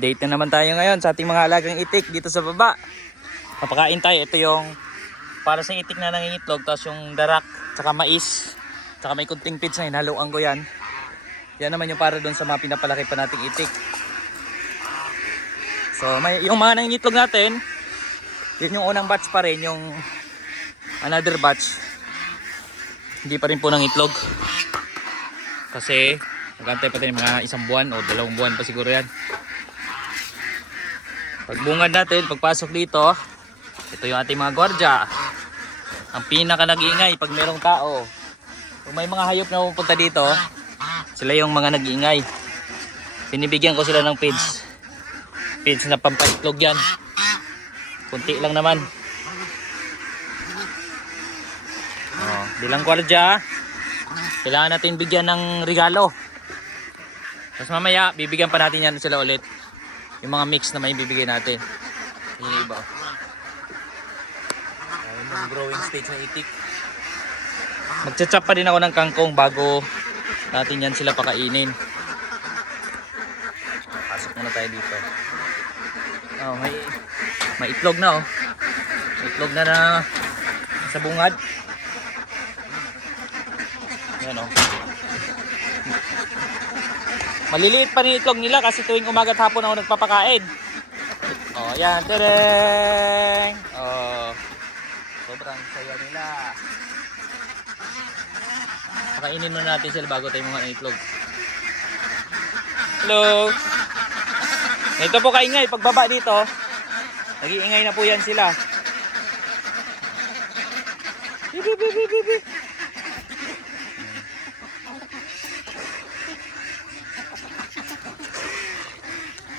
Date na naman tayo ngayon sa ating mga alagang itik dito sa baba. Papakain tayo. Ito yung para sa itik na nangingitlog. Tapos yung darak, tsaka mais, tsaka may kunting pits na hinaluan ko yan. Yan naman yung para doon sa mga pinapalaki pa nating itik. So may, yung mga nangingitlog natin, yun yung unang batch pa rin. Yung another batch, hindi pa rin po nangitlog. Kasi nagantay pa tayo mga 1 buwan o 2 buwan pa siguro yan. Pagbungad natin, pagpasok dito, ito yung ating mga gwardya. Ang pinaka nag-iingay pag merong tao. Kung may mga hayop na pupunta dito, sila yung mga nag-iingay. Binibigyan ko sila ng feeds. Feeds na pampaitlog yan. Kunti lang naman. Bilang gwardya, kailangan natin bigyan ng regalo. Tapos mamaya, bibigyan pa natin yan sila ulit. Yung mga mix na may bibigay natin. Yung iba. Ayun yung growing stage ng itik. Magcha-chop pa din ako ng kangkong bago natin yan sila pakainin. Pasok muna tayo dito. Oh, may itlog na oh. May itlog na sa bungad. Yan oh. Maliliit pa rin itlog nila kasi tuwing umaga at hapon ako nagpapakain. Oh, yan, tereng. Oh. Sobrang saya nila. Pakainin muna natin sila bago tayo mga itlog. Hello. Ito po kaingay pagbaba dito. Nag-iingay na po yan sila. Bibi bibi bibi.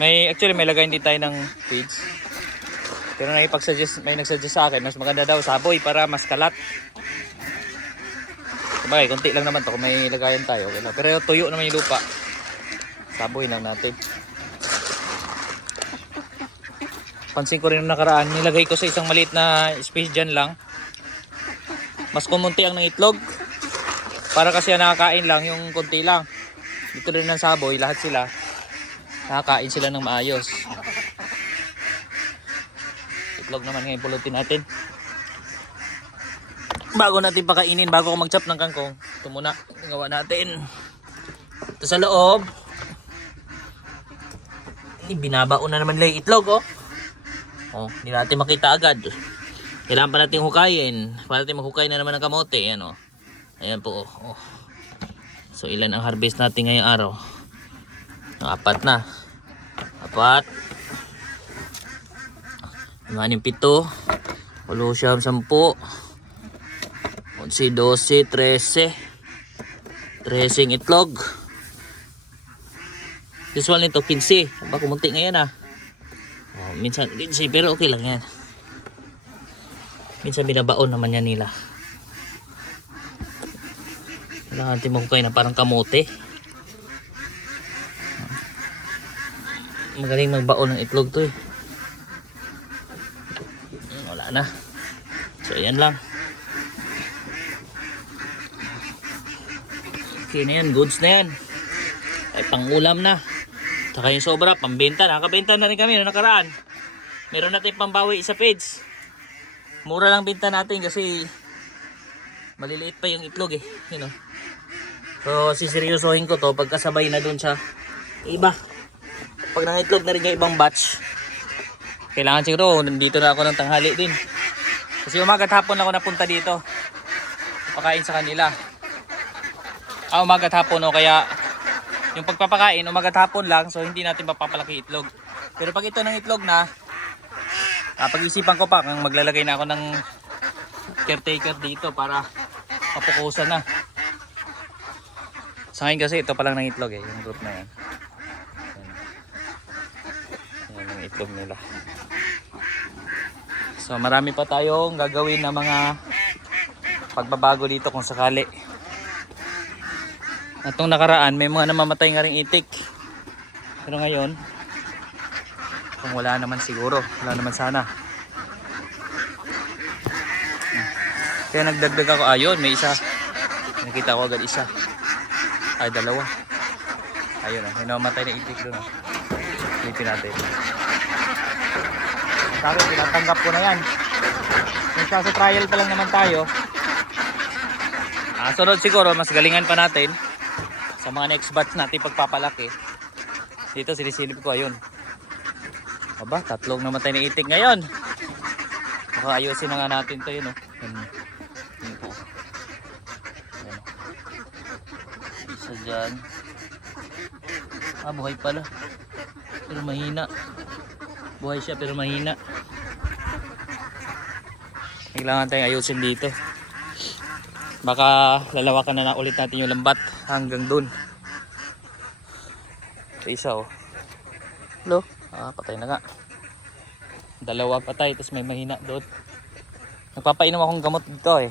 Actually may lagay din tayo ng feeds. Pero may nagsuggest sa akin, mas maganda daw saboy para mas kalat. Sabagay, konti lang naman to kung may lagayan tayo. Okay lang. Pero tuyo naman yung lupa. Saboy lang natin. Pansin ko rin yung nakaraan, nilagay ko sa isang maliit na space dyan lang. Mas kumunti ang itlog. Para kasi nakakain lang, yung konti lang. Dito rin ng saboy, lahat sila. Nakakain sila ng maayos. Itlog naman ngayon pulutin natin. Bago natin pakainin, bago ko mag-chop ng kangkong, ito muna, gawa natin. Ito sa loob. Binabaon na naman nila yung itlog oh. Oh, hindi natin makita agad. Kailangan pa natin hukayin. Para natin maghukay na naman ng kamote. Ayan oh. Ayan po oh. So ilan ang harvest natin ngayong araw? 4 na. 4 7 8 10 11 12 13 13 itlog. This one nito 15. Aba kumunti ngayon ah. Oh, minsan 15 pero okay lang yan. Minsan binabaon naman yan nila. Kailangan natin mahukay na parang kamote. Magaling magbaon ng itlog to eh. Wala na. So ayan lang. Okay na yan. Goods na yan. Ay pangulam na. Saka yung sobra pambenta. Nakabenta na rin kami noong nakaraan. Meron natin pambawi sa page. Mura lang benta natin kasi maliliit pa yung itlog eh. You know? So siseryosohin ko to pagkasabay na dun sa iba. Pag nangitlog na rin yung ibang batch, kailangan siguro nandito na ako ng tanghali din. Kasi umaga at hapon ako napunta dito. Pakain sa kanila. Umaga at hapon o kaya yung pagpapakain umaga at hapon lang, so hindi natin mapapalaki itlog. Pero pag ito ng itlog na, pag-isipan ko pa kung maglalagay na ako ng caretaker dito para mapukusan na. Sa akin kasi ito pa lang ng itlog eh, yung group na yan. Yung itlog nila. So marami pa tayong gagawin na mga pagbabago dito kung sakali. Itong nakaraan may mga namamatay nga ring itik. Pero ngayon kung wala naman siguro, wala naman sana. Kaya nagdagdag ako, ayun may isa. Nakita ko agad isa. Ay 2. Ayun may namatay na itik doon. Silipin natin. Sa akin, tinatanggap ko na yan. Kung sa trial pa lang naman tayo. Sunod siguro, mas galingan pa natin sa mga next batch natin pagpapalaki. Dito sinisilip ko, ayun. Aba, 3 namatay na itik ngayon. Baka ayusin na nga natin to yun. Yun po. Ayan. Isa dyan. Buhay pala. Pero mahina. Buhay siya pero mahina. Kailangan tayong ayusin dito. Baka lalawakan na ulit natin yung lambat hanggang dun. Ito isa oh. Hello? Patay na nga. 2 patay, tapos may mahina doon. Nagpapainom akong gamot dito eh.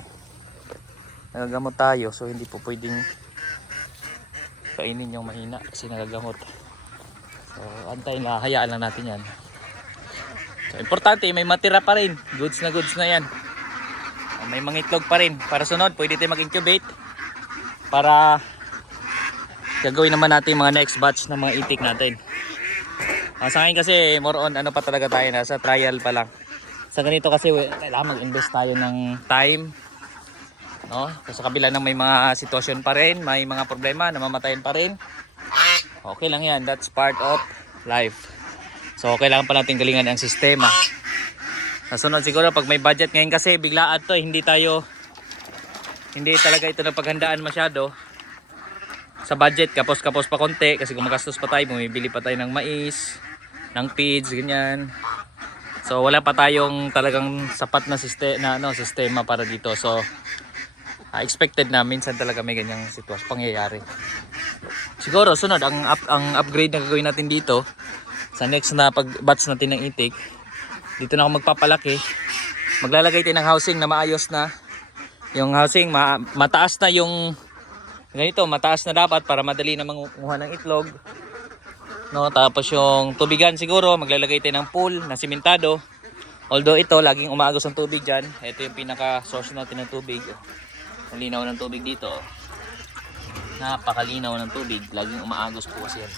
Nagagamot tayo, so hindi po pwedeng kainin yung mahina kasi nagagamot. So antayin lang, hayaan lang natin yan. So importante, may matira pa rin. Goods na yan. May mga itlog pa rin. Para sunod, pwede tayo mag-incubate para gagawin naman natin mga next batch ng mga itik natin. Sa akin kasi more on ano pa talaga tayo, nasa trial pa lang. Sa ganito kasi kailangan mag-invest tayo ng time, no? Sa kabila ng may mga sitwasyon pa rin, may mga problema, namamatayan pa rin. Okay lang yan, that's part of life. So kailangan pa natin galingan ang sistema. Nasunod siguro pag may budget ngayon kasi biglaan to, hindi talaga ito napaghandaan masyado. Sa budget, kapos-kapos pa konti kasi gumagastos pa tayo, bumibili pa tayo ng mais, ng feeds, ganyan. So wala pa tayong talagang sapat na sistema para dito. So expected na minsan talaga may ganyang sitwasyon pangyayari. Siguro sunod ang upgrade na gagawin natin dito sa next na pag-batch natin ng itik. Dito na ako magpapalaki. Maglalagay tayo ng housing na maayos na. Yung housing mataas na yung ganito, mataas na dapat para madali na manguha ng itlog. No, tapos yung tubigan siguro, maglalagay tayo ng pool na simentado. Although ito, laging umaagos ang tubig dyan. Ito yung pinaka-source natin ng tubig. Ang linaw ng tubig dito. Napakalinaw ng tubig. Laging umaagos po kasi yan.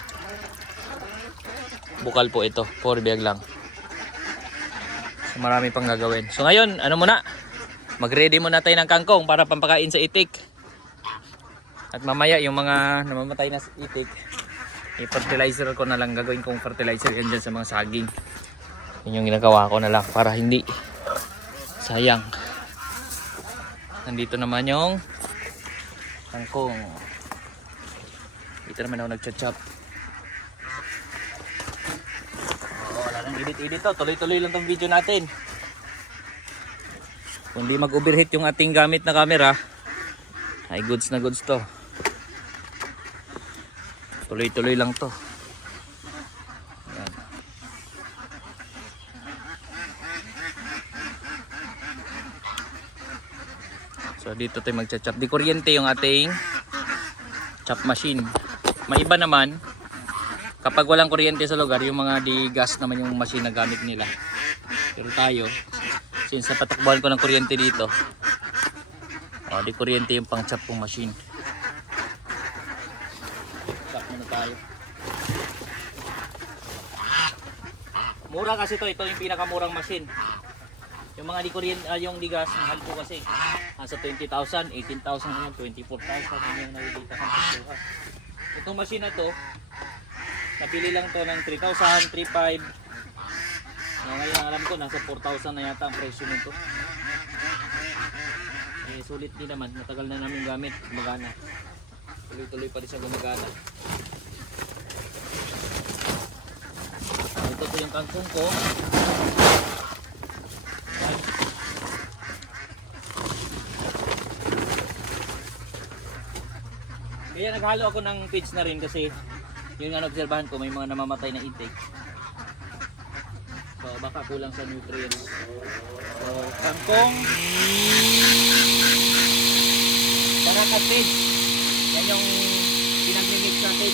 Bukal po ito, 4 biyag lang. So, marami pang gagawin. So ngayon, ano muna? Mag-ready muna tayo ng kangkong para pampakain sa itik. At mamaya yung mga namamatay na itik, i-fertilizer ko na lang, gagawin kong fertilizer yan dyan sa mga saging. Yun yung ginagawa ko na lang para hindi sayang. Nandito naman yung kangkong. Dito naman ako nag-chop. Wala nang edit-edit to, tuloy-tuloy lang tong video natin. Kung di mag-overheat yung ating gamit na camera, ay goods na goods to. Tuloy-tuloy lang to. Ayan. So dito tayo magcha-chop. Di kuryente yung ating chop machine. May iba naman, kapag walang kuryente sa lugar, yung mga di gas naman yung machine na gamit nila. Pero tayo, since napatakbuhan ko ng kuryente dito, di kuryente yung pang chop kong machine. Chop muna tayo. Mura kasi ito yung pinakamurang machine. Yung mga di kuryente, yung di gas, mahal po kasi. Nasa 20,000, 18,000 ngayon, 24,000 yung nakikita kang pagsuha. Itong machine na to, nabili lang to ng 3,000, 3,500. Ngayon ang alam ko, nasa 4,000 na yata ang presyo nito. Sulit din naman, matagal na namin gamit, gumagana. Tuloy-tuloy pa rin siya gumagana. Ito po yung kangkong ko. Kaya naghalo ako ng feeds na rin kasi yun nga obserbahan ko, may mga namamatay na itik. So baka kulang sa nutrients. So kangkong, banana feeds, yan yung pinag-mix natin.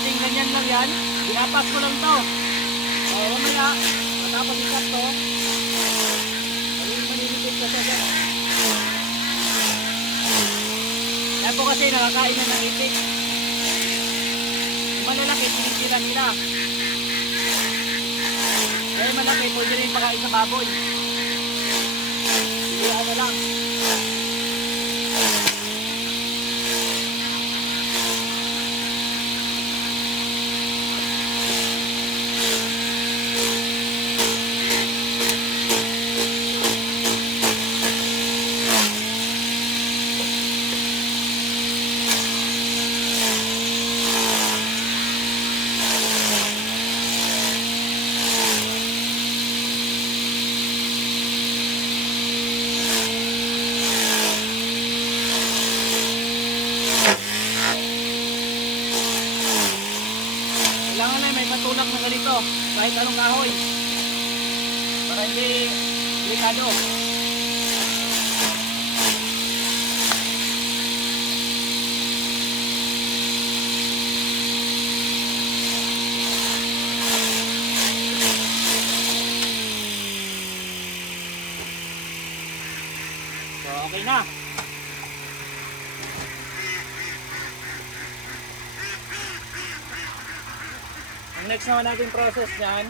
dating ganyan lang yan. Binapas ko lang to. Mamaya, matapos ikat to. Maninipit ka siya dyan. Yan po kasi nakakain na ng itik. Yung malalaki, sinisira nila. Kaya malaki, pwede rin pakain sa baboy. Hindi ano lang. Kailangan na may patulak na ganito kahit anong kahoy para hindi delikado. So okay na. Ang next naman natin process niyan,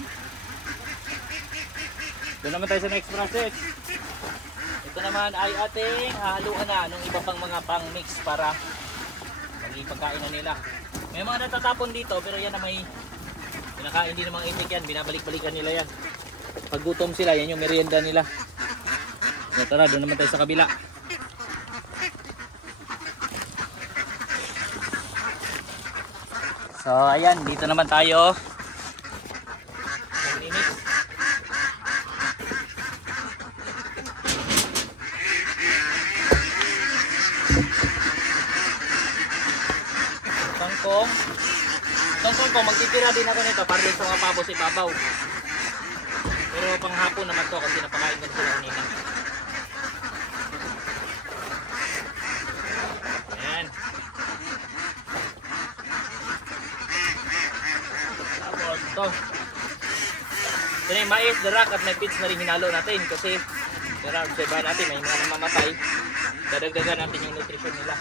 doon naman tayo sa next process. Ito naman ay ating hahaluan na ng iba pang mga pang mix para maging pagkain na nila. May mga natatapon dito pero yan na may pinakain din ng mga itik yan, binabalik-balikan nila yan. Pag gutom sila, yan yung merienda nila. So tara, doon naman tayo sa kabila. So ayan, dito naman tayo. Tangkong ko, magtitira din ako nito para sa mga pabo sa ibabaw. Pero panghapon naman to kasi napakain ko sila kanina. Ayan. Tapos ito. Ito na yung mais, darak at may pits na rin hinalo natin kasi darak, obserbahan natin may mga namamatay. Dadagdagan natin yung nutrition nila.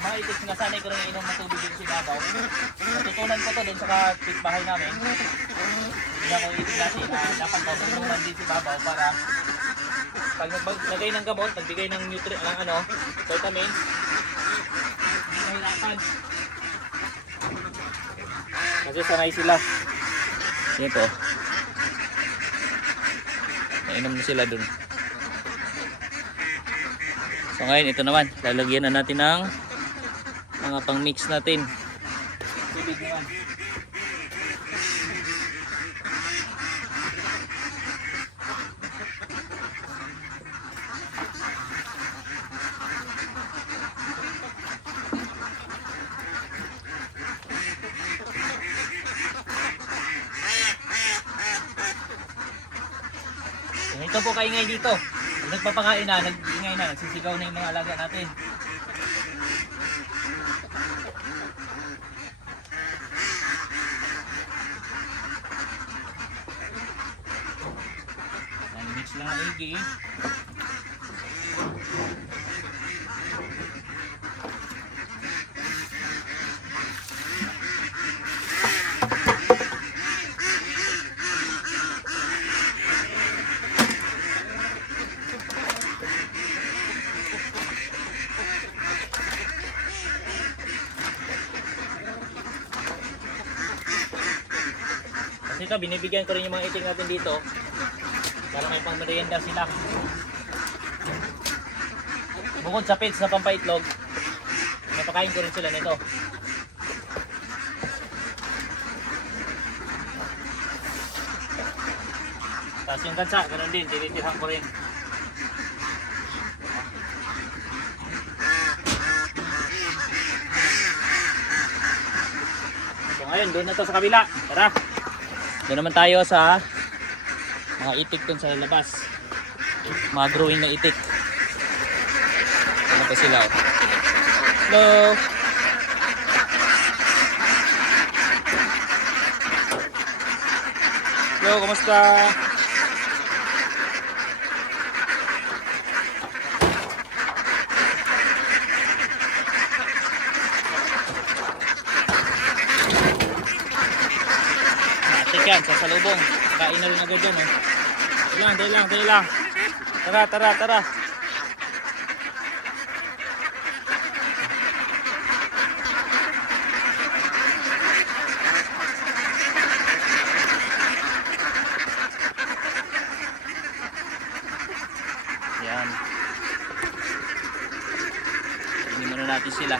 Mga itik, sinasanay ko rin inom ng tubig dito sa ibabaw. Natutunan ko to din sa kapitbahay namin. Hindi ako itik natin na dapat daw tulungan din sa ibabaw para pag naglagay ng gamot, nagbigay ng nutrient, ng ano, vitamins, hindi nahirapan. Kasi sanay sila. Ito. Nainom na sila dun. So ngayon ito naman, lalagyan na natin ng mga pang mix natin. Tubig naman. Ito po kaingay dito. Nagpapakain na, nag-ingay na, nagsisigaw na yung mga alaga natin. Mix lang ang igi. Ito, binibigyan ko rin yung mga iting natin dito para may pang merienda sila. Bukod sa pets na pampaitlog, napakain ko rin sila nito. Tapos yung gansa, ganun din, tinitirhan ko rin. So ngayon, doon na to sa kabila. Tara. Doon naman tayo sa mga itik dun sa labas. Mga growing na itik. Ano pa sila? Hello. Hello, kumusta? Itik yan, sa salubong. Kain na rin agad dyan eh. Dali lang. Tara. Yan. Hindi muna natin sila.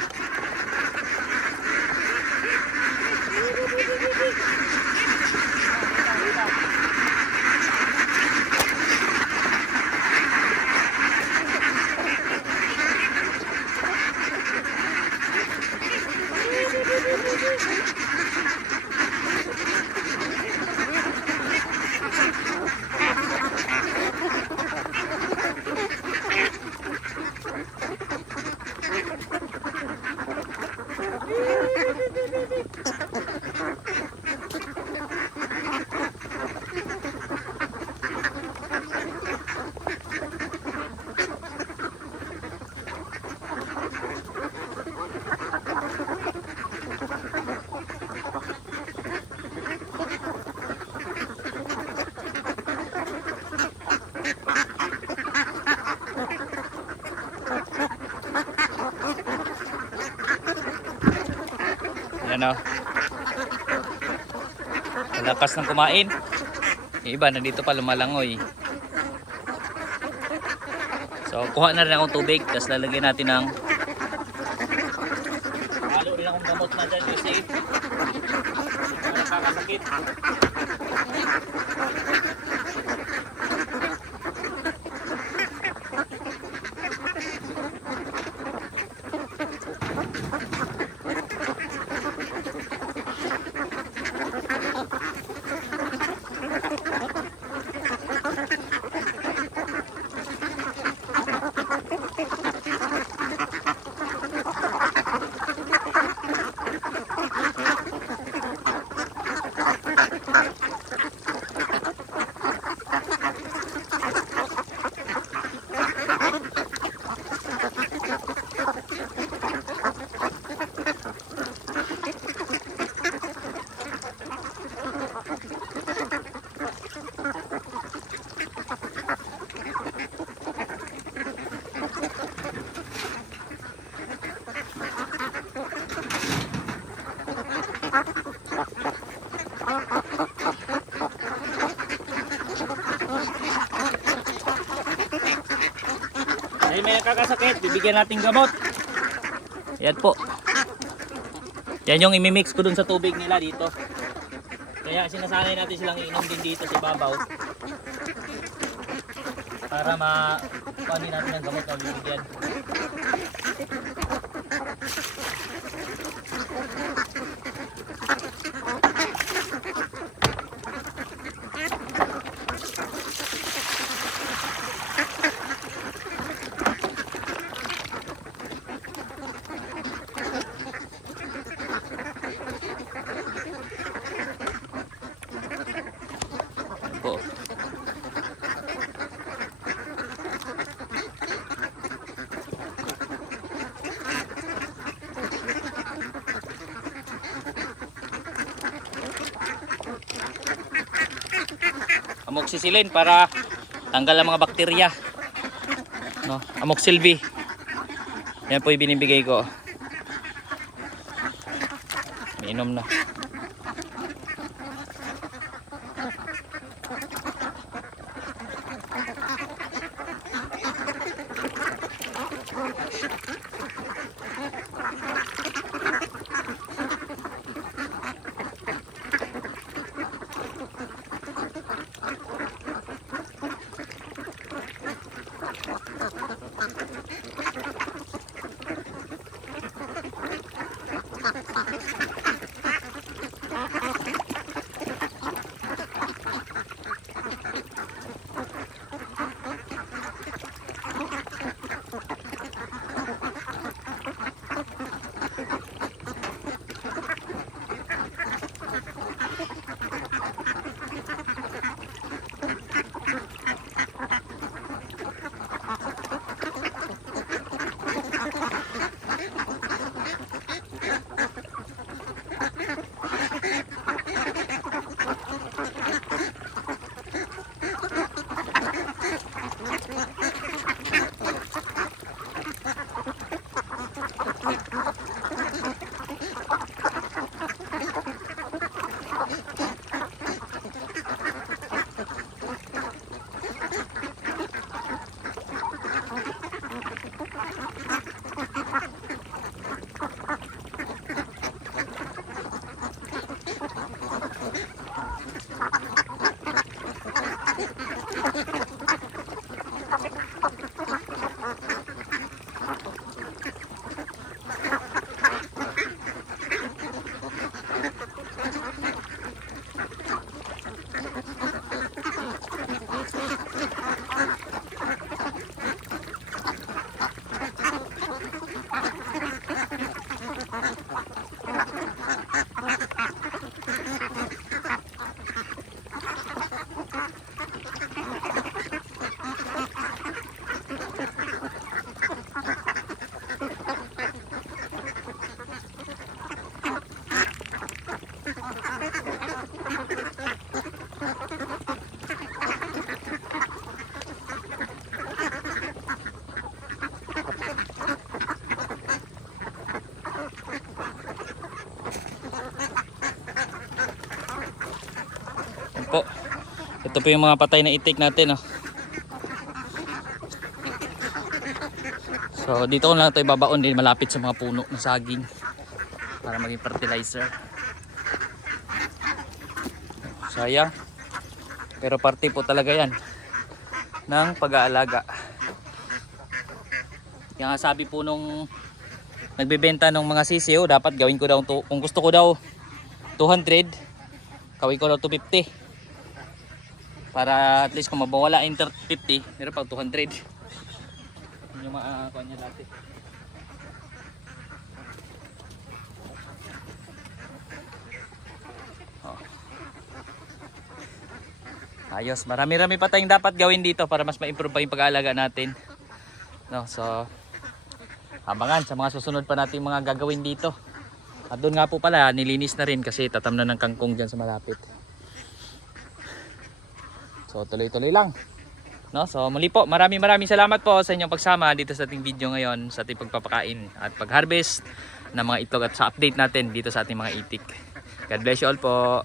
Yan o. Malakas ng kumain. Yung iba nandito pa lumalangoy. So kuha na rin akong tubig. Tapos lalagyan natin ng halo rin akong gamot na dyan. Kasi nakakasakit. Ay, may nakakasakit, bibigyan natin gamot. Yan po. Yan yung imimix ko dun sa tubig nila dito. Kaya sinasanay natin silang iinom din dito sa ibabaw. Para ma-kuhanin natin ang gamot na bibigyan. Po. Amoxicillin para tanggal ang mga bakterya. No, amoxilbi. Yan po 'yung binibigay ko. Miinom na. Ito po yung mga patay na itik natin, oh. So dito ko lang ito ibabaon din malapit sa mga puno ng saging para maging fertilizer. Sayang. Pero parte po talaga yan ng pag-aalaga. Kaya nga sabi po nung nagbebenta ng mga sisiyo, dapat gawin ko daw, kung gusto ko daw 200, gawin ko daw 250. Para at least kung mabawala yung 50, meron pang 200. Yun yung makakuha niya dati. Ayos, marami-rami pa tayong dapat gawin dito para mas ma-improve pa yung pag-aalaga natin. No, so abangan sa mga susunod pa natin mga gagawin dito. At doon nga po pala, nilinis na rin kasi tatamnan ng kangkong dyan sa malapit. So tuloy-tuloy lang. No, so muli po, maraming salamat po sa inyong pagsama dito sa ating video ngayon sa ating pagpapakain at pag-harvest ng mga itlog at sa update natin dito sa ating mga itik. God bless you all po.